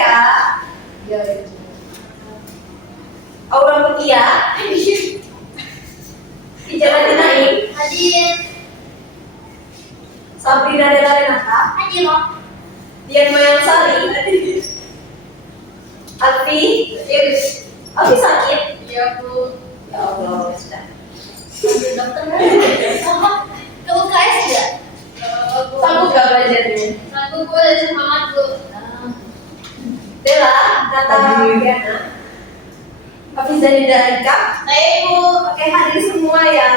ya. Aura Mutia. Ijazah dinaik. Hadir. Sabrina Della Renata. Hadir, Om. Dian Mayansari. Alfi. Alfi sakit. Iya, Bu. Ya Allah, sudah. Ambil dokter kan? Ke UKS ya? Sanggup gak belajarnya? Sanggup, Bu. Ada semangat, Bu. Dela, Nata Diana. Hafiza Nidalika. Saya, Bu. Oke, hadir semua ya.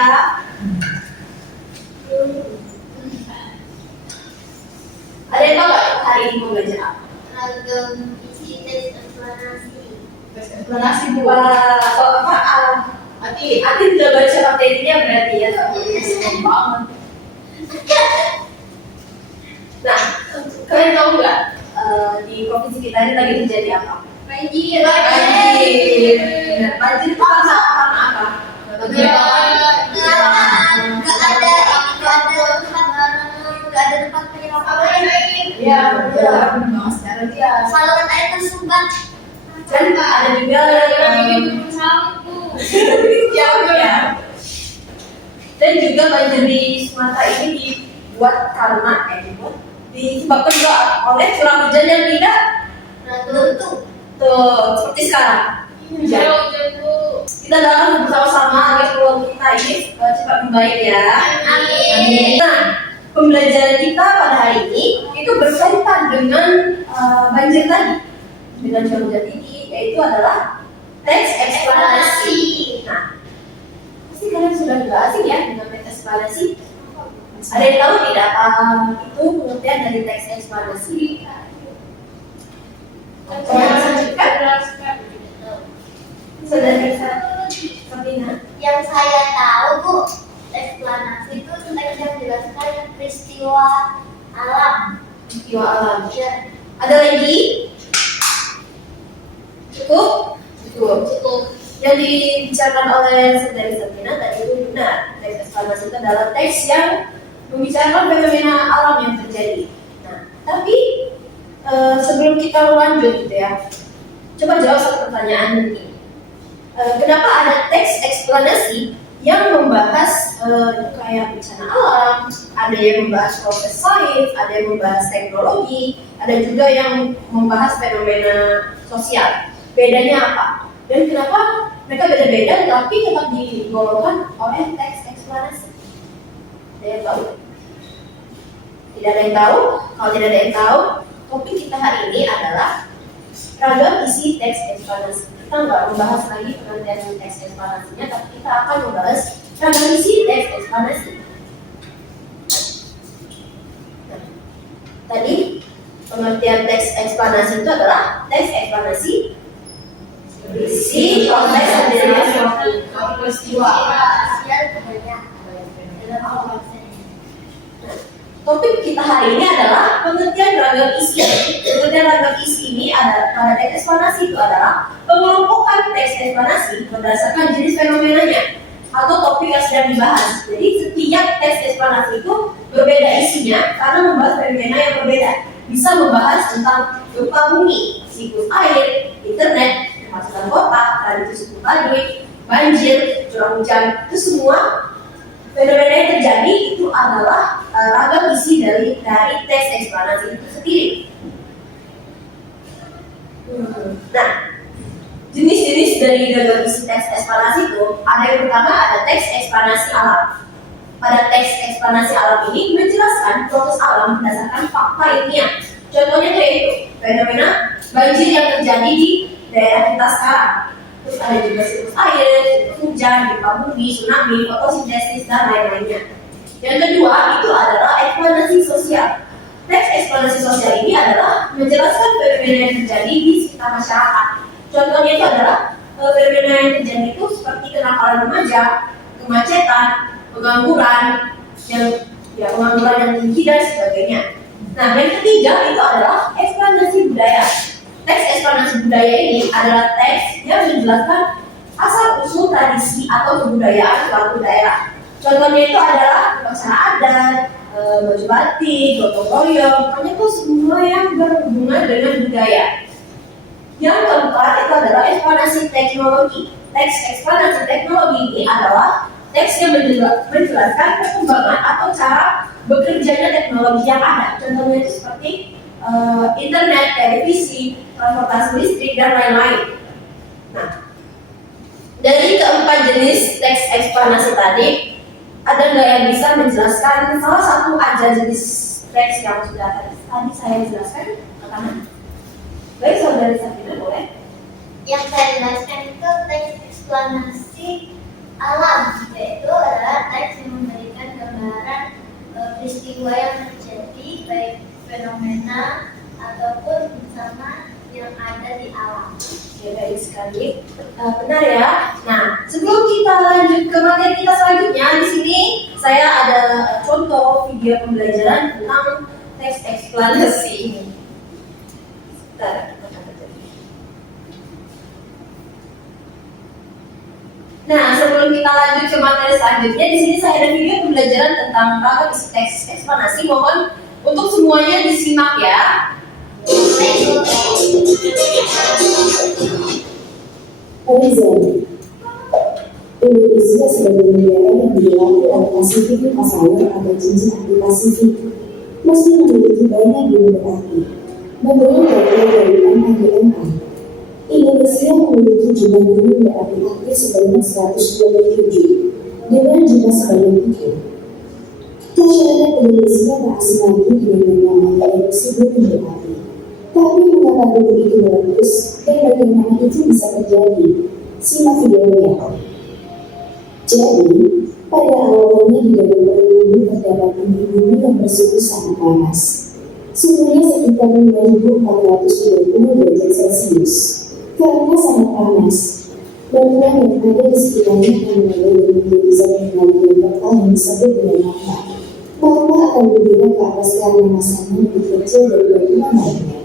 Ada yang tahu nggak hari ini mau belajar apa? Ragam isi tes eksplanasi. Eksplanasi Bu. Wah, soal apaan? Ati udah baca materinya berarti ya. Banget. Nah, kalian tahu nggak di provinsi kita ini lagi terjadi apa? Banjir. Banjir. Nah, banjir itu karena apa? Nggak ada tempat penyelamatan air. Iya, benar. Memang secara dia. Saluran air tersumbat. Dan ada juga Iya, benar. dan juga banjir di Sumatera ini dibuat karena disebabkan juga oleh curah hujan yang tidak Tentu. tuh seperti sekarang. Kita doakan bersama-sama agar peluang kita ini cepat membaik ya. Amin. Nah, pembelajaran kita pada hari ini itu berkaitan dengan banjir tadi, dengan curah hujan tinggi, yaitu adalah teks eksplanasi. Nah, pasti kalian sudah juga asing ya dengan teks eksplanasi. Ada yang tahu tidak itu pengertian dari teks eksplanasi? Saudara Sabrina. Yang saya tahu, Bu, eksplanasi itu tentang menjelaskan peristiwa alam. Peristiwa alam. Ya, Ada lagi? Cukup? Cukup. Yang dibicarakan oleh saudari Sabrina tadi itu benar. Teks eksplanasi itu adalah teks yang membicarakan fenomena alam yang terjadi. Nah, tapi sebelum kita lanjut gitu ya, coba jawab satu pertanyaan ini. Kenapa ada teks eksplanasi yang membahas kayak bencana alam, ada yang membahas proses sains, ada yang membahas teknologi, ada juga yang membahas fenomena sosial. Bedanya apa? Dan kenapa mereka beda-beda tapi tetap digolongkan oleh teks eksplanasi? Ada yang tahu? Tidak ada yang tahu? Kalau tidak ada yang tahu, topik kita hari ini adalah ragam isi teks eksplanasi. Kita nggak membahas lagi pengertian teks eksplanasinya, tapi kita akan membahas ragam isi teks eksplanasi. Nah, tadi pengertian teks eksplanasi itu adalah teks eksplanasi berisi konteks dan deskripsi Peristiwa. Topik kita hari ini adalah pengertian ragam isi. Pengertian ragam isi ini ada pada teks eksplanasi itu adalah pengelompokan teks eksplanasi berdasarkan jenis fenomenanya atau topik yang sedang dibahas. Jadi setiap teks eksplanasi itu berbeda isinya karena membahas fenomena yang berbeda. Bisa membahas tentang gempa bumi, siklus air, internet, kemacetan kota, tradisi suku Baduy, banjir, curah hujan, itu semua fenomena yang terjadi itu adalah ragam isi dari teks eksplanasi itu sendiri. Nah, jenis-jenis dari ragam isi teks eksplanasi itu ada yang pertama ada teks eksplanasi alam. Pada teks eksplanasi alam ini menjelaskan proses alam berdasarkan fakta ilmiah. Contohnya yaitu fenomena banjir yang terjadi di daerah kita sekarang. Terus ada juga siklus air, siklus hujan, gempa bumi, tsunami, fotosintesis, dan lain-lainnya. Yang kedua itu adalah eksplanasi sosial. Teks eksplanasi sosial ini adalah menjelaskan fenomena yang terjadi di sekitar masyarakat. Contohnya itu adalah fenomena yang terjadi itu seperti kenakalan remaja, kemacetan, pengangguran yang tinggi dan sebagainya. Nah, yang ketiga itu adalah eksplanasi budaya. Teks eksplanasi budaya ini adalah teks yang menjelaskan asal-usul tradisi atau kebudayaan suatu daerah. Contohnya itu adalah upacara adat, baju batik, gotong royong, pokoknya itu semua yang berhubungan dengan budaya. Yang keempat itu adalah eksplanasi teknologi. Teks eksplanasi teknologi ini adalah teks yang menjelaskan perkembangan atau cara bekerjanya teknologi yang ada. Contohnya itu seperti internet, televisi, transportasi listrik, dan lain-lain. Nah, dari keempat jenis teks eksplanasi tadi, ada nggak yang bisa menjelaskan salah satu aja jenis teks yang sudah tadi saya jelaskan ke kanan? Baik, saudara Sakina, boleh? Yang saya jelaskan itu teks eksplanasi alam, yaitu adalah teks yang memberikan gambaran peristiwa yang terjadi, baik fenomena ataupun bencana yang ada di alam. Ya, baik sekali. Benar ya. Nah, sebelum kita lanjut ke materi kita selanjutnya, di sini saya ada contoh video pembelajaran tentang teks eksplanasi ini. Bentar. Nah, sebelum kita lanjut ke materi selanjutnya, di sini saya ada video pembelajaran tentang rangka isi teks eksplanasi. Mohon untuk semuanya disimak ya. Horizon. Indonesia sebagai negara yang dilewati oleh Pasifik Pasifik atau cincin api Pasifik, meski memiliki banyak gunung berapi. Menurut data dari MIDMA, Indonesia memiliki jumlah gunung berapi aktif sebanyak 127 dengan jumlah sebanyak itu. Masyarakat Indonesia tak asing lagi dengan yang namanya erupsi gunung berapi. Tapi mengapa begitu meletus dan bagaimana itu bisa terjadi? Simak videonya. Jadi, pada awalnya di dalam bumi terdapat bumi yang bersuhu sangat panas. Suhunya sekitar 5.420 derajat Celcius. Karena sangat panas, bangunan yang ada di sekitarnya akan mulai menjadi zat teknologi yang yang disebut dengan magma. Magma akan bergerak ke atas karena masanya lebih kecil dari bangunan lainnya.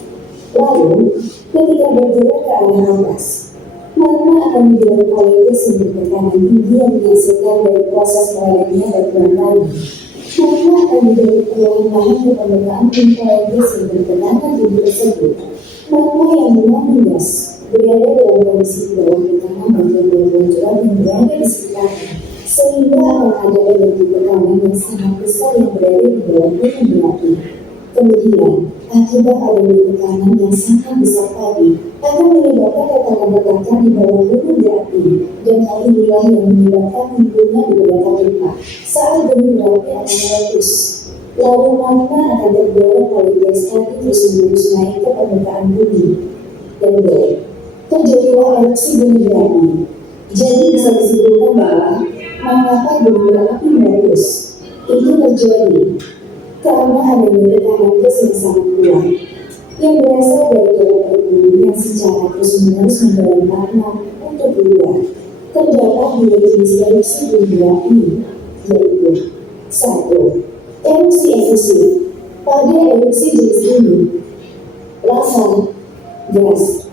Lalu, ketika bergerak ke arah atas, magma akan didorong oleh gas yang bertekanan tinggi yang dihasilkan dari proses melelehnya batuan tadi. Magma akan didorong perlahan-lahan ke permukaan oleh gas yang bertekanan tinggi tersebut. Magma yang mengandung gas berada dalam kondisi di bawah tekanan batuan-batuan curam yang berada di sekitarnya, sehingga akan ada energi tekanan yang sangat besar yang berada di bawah gunung berapi. Kemudian, akibat adanya tekanan yang sangat besar tadi akan menyebabkan ledakan-ledakan di bawah gunung berapi, dan hal inilah yang menyebabkan timbulnya beberapa gempa saat gunung berapi akan meletus. Lalu magma akan terdorong oleh gas tadi terus-menerus naik ke permukaan bumi. Dan terjadilah erupsi gunung berapi. Jadi bisa disimpulkan bahwa mengapa gunung berapi meletus itu terjadi karena adanya tekanan gas yang sangat kuat yang berasal dari dalam bumi yang secara terus-menerus mendorong magma untuk keluar. Terdapat dua jenis erupsi gunung berapi, yaitu 1. Erupsi efusif. Pada erupsi jenis ini, lava, gas,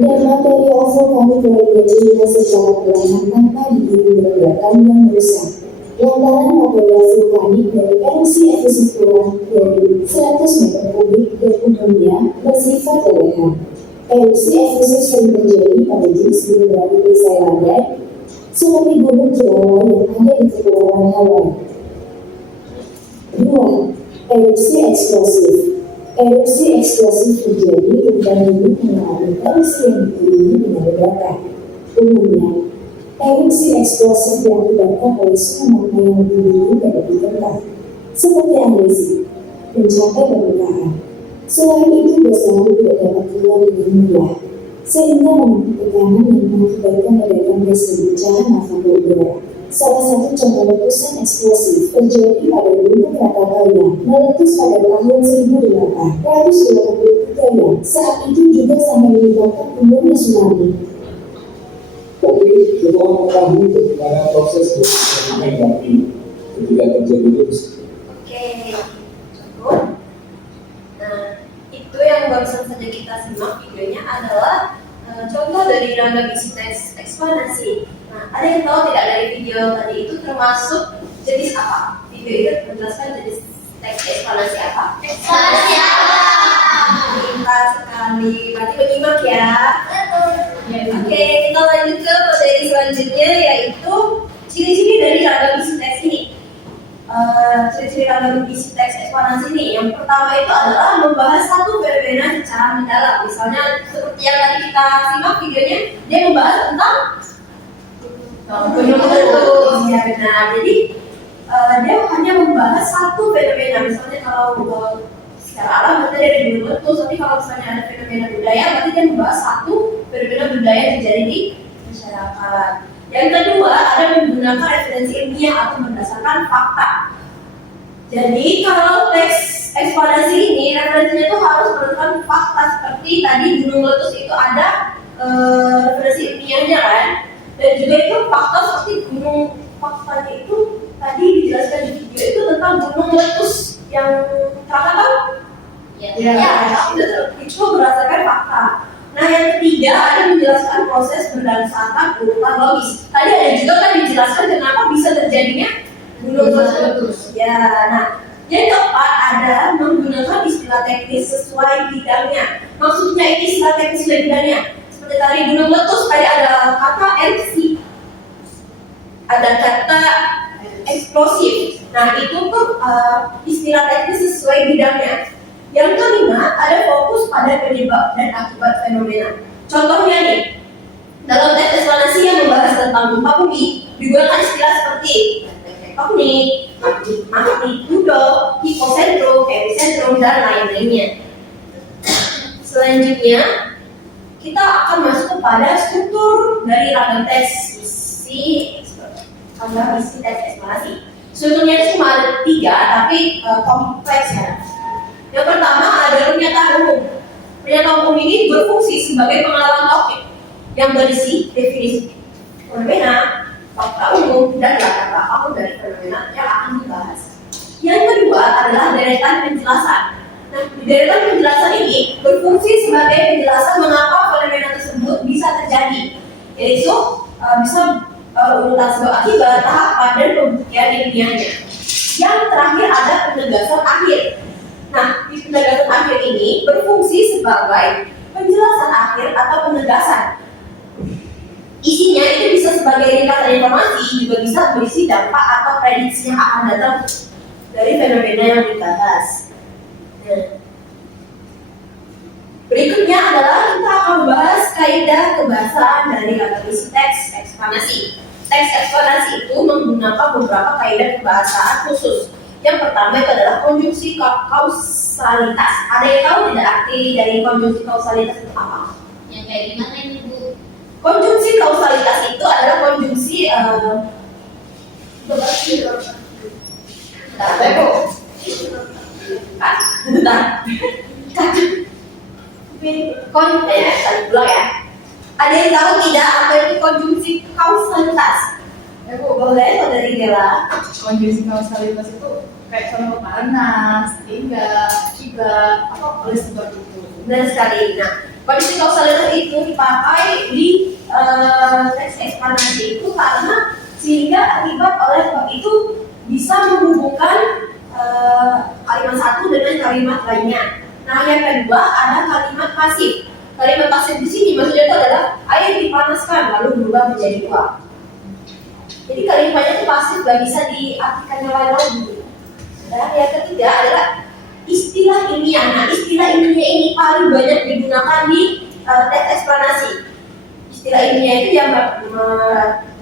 dan material vulkanik lainnya juga secara perlahan tanpa diiringi ledakan yang merusak. Lantaran material vulkanik dari erupsi efusif kurang dari 100 meter kubik dan umumnya bersifat ledakan. Erupsi efusif sering terjadi pada jenis gunung berapi perisai landai, seperti gunung Jawa yang ada di Kepulauan Hawaii. 2. Erupsi eksplosif. Erupsi eksplosif terjadi ketika gunung mengalami erupsi yang diiringi dengan ledakan. Umumnya, erupsi eksplosif diakibatkan oleh suhu magma yang lebih tinggi dan lebih kental, seperti andesit, mencapai permukaan. Selain itu, gas laut tidak dapat keluar dengan mudah, sehingga memiliki tekanan yang mengakibatkan ledakan gas berpecahan lava ke udara. Salah satu contoh letusan eksplosif terjadi pada gunung Krakatau meletus pada tahun 1883 yang saat itu juga sampai menyebabkan timbulnya tsunami. Tapi kita mengetahui bagaimana proses gunung berapi ketika terjadi letusan. Oke, cukup. Nah, itu yang barusan saja kita simak videonya adalah contoh dari rangka isi teks eksplanasi. Nah, ada yang tahu tidak dari video tadi itu termasuk jenis apa? Video itu menjelaskan jenis teks eksplanasi apa? Eksplanasi alam. Pintar sekali, berarti menyimak ya. selanjutnya yaitu ciri-ciri dari ragam isi teks ini. Ciri-ciri ragam isi teks eksplanasi ini, yang pertama itu adalah membahas satu fenomena secara mendalam. Misalnya seperti yang tadi kita simak videonya, dia membahas tentang gunung meletus. Ya benar. Jadi dia hanya membahas satu fenomena. Misalnya kalau secara alam berarti ada gunung meletus, tapi kalau misalnya ada fenomena budaya, berarti dia membahas satu fenomena budaya yang terjadi di masyarakat. Yang kedua, ada menggunakan referensi ilmiah atau berdasarkan fakta. Jadi kalau teks eksplanasi ini referensinya itu harus berdasarkan fakta, seperti tadi gunung meletus itu ada referensi ilmiahnya kan, dan juga itu fakta seperti gunung, faktanya itu tadi dijelaskan di video itu tentang gunung meletus yang Krakatau. Itu berdasarkan fakta. Nah, yang ketiga ada menjelaskan proses berdasarkan urutan logis. Tadi ada juga kan dijelaskan kenapa bisa terjadinya gunung meletus. Ya, nah yang keempat ada menggunakan istilah teknis sesuai bidangnya. Maksudnya ini istilah teknis sesuai bidangnya. Seperti tadi gunung meletus, tadi ada kata erupsi, ada kata eksplosif. Nah, itu tuh istilah teknis sesuai bidangnya. Yang kelima, ada fokus pada penyebab dan akibat fenomena. Contohnya nih, dalam teks eksplanasi yang membahas tentang gempa bumi, digunakan istilah seperti tektonik, magnitudo, hipocentrum, epicentrum, dan lain-lainnya. Selanjutnya, kita akan masuk kepada struktur dari ragam teks isi teks eksplanasi. Strukturnya itu cuma ada 3, tapi kompleks ya. Yang pertama ada pernyataan umum. Pernyataan umum ini berfungsi sebagai pengalaman topik yang berisi definisi fenomena, fakta umum, dan latar belakang dari fenomena yang akan dibahas. Yang kedua adalah deretan penjelasan. Nah, di deretan penjelasan ini berfungsi sebagai penjelasan mengapa fenomena tersebut bisa terjadi, yaitu bisa urutan sebab akibat, tahapan, dan pembuktian ilmiahnya. Yang terakhir ada penegasan akhir. Nah, di penegasan akhir ini berfungsi sebagai penjelasan akhir atau penegasan. Isinya itu bisa sebagai ringkasan informasi, juga bisa berisi dampak atau prediksi yang akan datang dari fenomena yang dibahas. Nah, berikutnya adalah kita akan membahas kaidah kebahasaan dari ragam isi teks eksplanasi. Teks eksplanasi itu menggunakan beberapa kaidah kebahasaan khusus. Yang pertama itu adalah konjungsi kausalitas. Ada yang tahu tidak arti dari konjungsi kausalitas itu apa? Yang kayak gimana ini Bu? Konjungsi kausalitas itu adalah konjungsi tadi pulang ya. Ada yang tahu tidak apa itu konjungsi kausalitas? Boleh, saudari Dela. Konjungsi kausalitas itu kayak contoh karena, sehingga, jika, apa oleh sebab itu. Benar sekali. Nah, konjungsi kausalitas itu dipakai di teks eksplanasi itu karena sehingga akibat oleh sebab itu bisa menghubungkan kalimat satu dengan kalimat lainnya. Nah, yang kedua ada kalimat pasif. Kalimat pasif di sini maksudnya itu adalah air dipanaskan lalu berubah menjadi uap. Jadi kalimatnya itu pasif, gak bisa diartikan yang lain lagi. Dan yang ketiga adalah istilah ilmiah. Nah, istilah ilmiah ini paling banyak digunakan di teks eksplanasi. Istilah ilmiah itu yang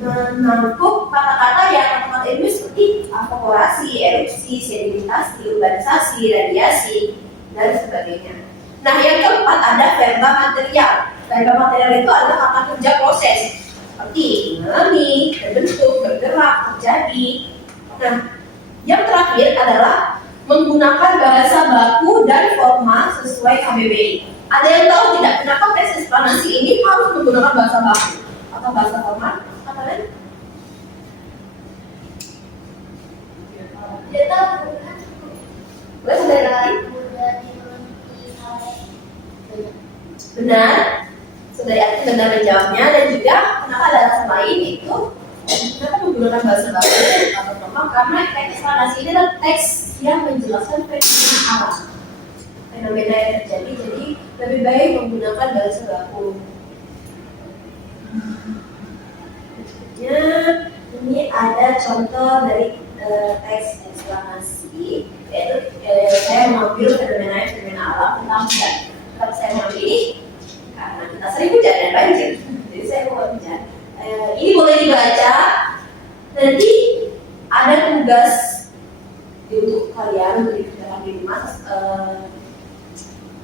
menangkup kata-kata yang kata-kata ilmiah seperti evaporasi, erupsi, sedimentasi, urbanisasi, radiasi, dan sebagainya. Nah, yang keempat ada verba material. Verba material itu adalah kata kerja proses, seperti mengalami, terbentuk, bergerak, terjadi. Nah, yang terakhir adalah menggunakan bahasa baku dan formal sesuai KBBI. Ada yang tahu tidak kenapa teks eksplanasi ini harus menggunakan bahasa baku atau bahasa formal? Apa lain? Dia tahu kan? Boleh saudara lagi? Benar. Saudari Ati benar menjawabnya, dan juga kenapa ada alasan lain itu kenapa menggunakan bahasa baku atau formal, karena teks eksplanasi ini adalah teks yang menjelaskan fenomena alam, fenomena yang terjadi, jadi lebih baik menggunakan bahasa baku. Selanjutnya, ini ada contoh dari teks eksplanasi, yaitu saya mengambil fenomena alam tentang hujan. Kenapa saya mengambil ini? Karena kita sering hujan dan banjir. Jadi saya mau hujan. Ini boleh dibaca. Nanti ada tugas untuk kalian untuk dikerjakan di rumah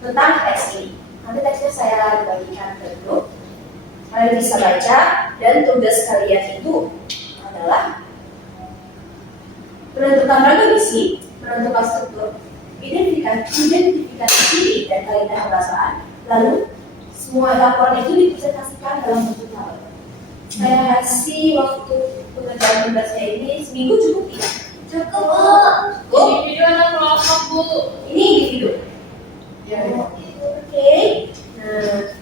tentang teks ini. Nanti teksnya saya bagikan ke grup. Kalian bisa baca dan tugas kalian itu adalah menentukan definisi, menentukan struktur, identifikasi diri dan kaidah bahasaan. Lalu semua laporan itu dipresentasikan dalam bentuk tabel. Saya kasih waktu pengerjaan tugasnya ini seminggu cukup tidak? Cukup. Individu atau kelompok, Bu? Ini individu. Ya. Oke. Nah,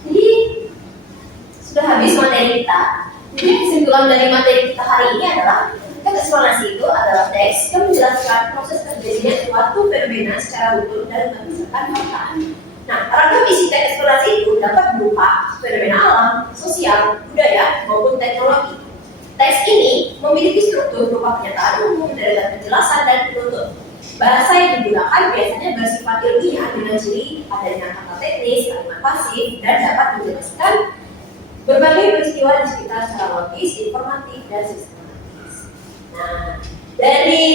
jadi sudah habis materi kita. Jadi kesimpulan dari materi kita hari ini adalah teks eksplanasi itu adalah teks yang menjelaskan proses terjadinya suatu fenomena secara utuh dan berdasarkan fakta. Nah, ragam isi teks eksplanasi itu dapat berupa fenomena alam, sosial, budaya, maupun teknologi. Teks ini memiliki struktur berupa pernyataan umum, deretan penjelasan, dan penutur. Bahasa yang digunakan biasanya bersifat ilmiah dengan ciri adanya kata teknis, kalimat pasif, dan dapat menjelaskan berbagai peristiwa di sekitar secara logis, informatif, dan sistematis. Nah, dari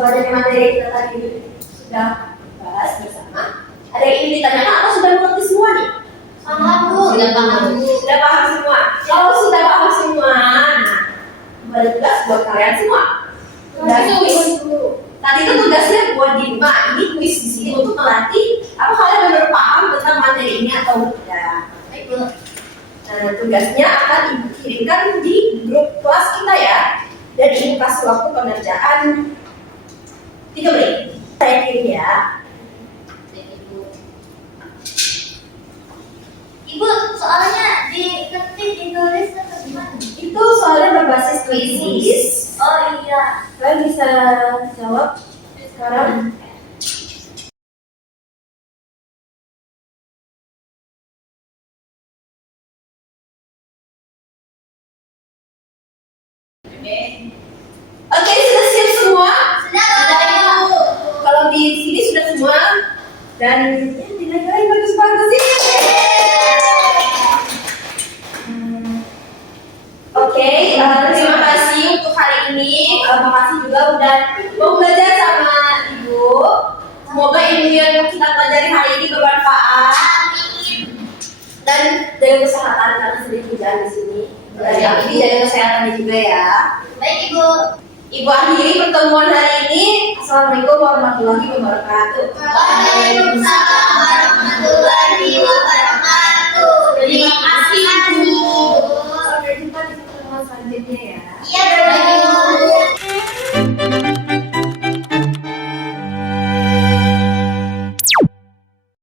banyaknya materi kita tadi sudah bahas bersama. Ada yang ingin ditanyakan atau sudah mengerti semua nih? Paham, Bu. Sudah paham, Bu. Sudah paham semua. Kalau sudah paham semua, nah, kembali tugas buat kalian semua. Udah kuis. Tadi itu tugasnya buat di rumah. Ini kuis di sini untuk melatih apa kalian benar paham tentang materi ini atau tidak. Baik, Bu. Nah, tugasnya akan dikirimkan di grup kelas kita ya. Dan ini kasih waktu pengerjaan 3 menit. Saya kirim ya. Ibu, soalnya diketik, ditulis atau gimana? Itu soalnya berbasis kuisis. Oh iya. Kalian bisa jawab sekarang. Oke, sudah siap semua? Sudah, Bu. Kalau di sini sudah semua dan ya, nilai-nilai bagus-bagus ini. Oke, terima kasih untuk hari ini. Makasih juga udah mau belajar sama Ibu. Semoga ilmu yang kita pelajari hari ini bermanfaat. Dan jaga kesehatan karena sedikit hujan di sini. Jadi jaga kesehatannya juga ya. Baik, Ibu. Ibu akhiri pertemuan hari ini. Assalamualaikum warahmatullahi wabarakatuh. Waalaikumsalam warahmatullahi wabarakatuh. Terima kasih, Bu. Sampai jumpa di pertemuan selanjutnya ya.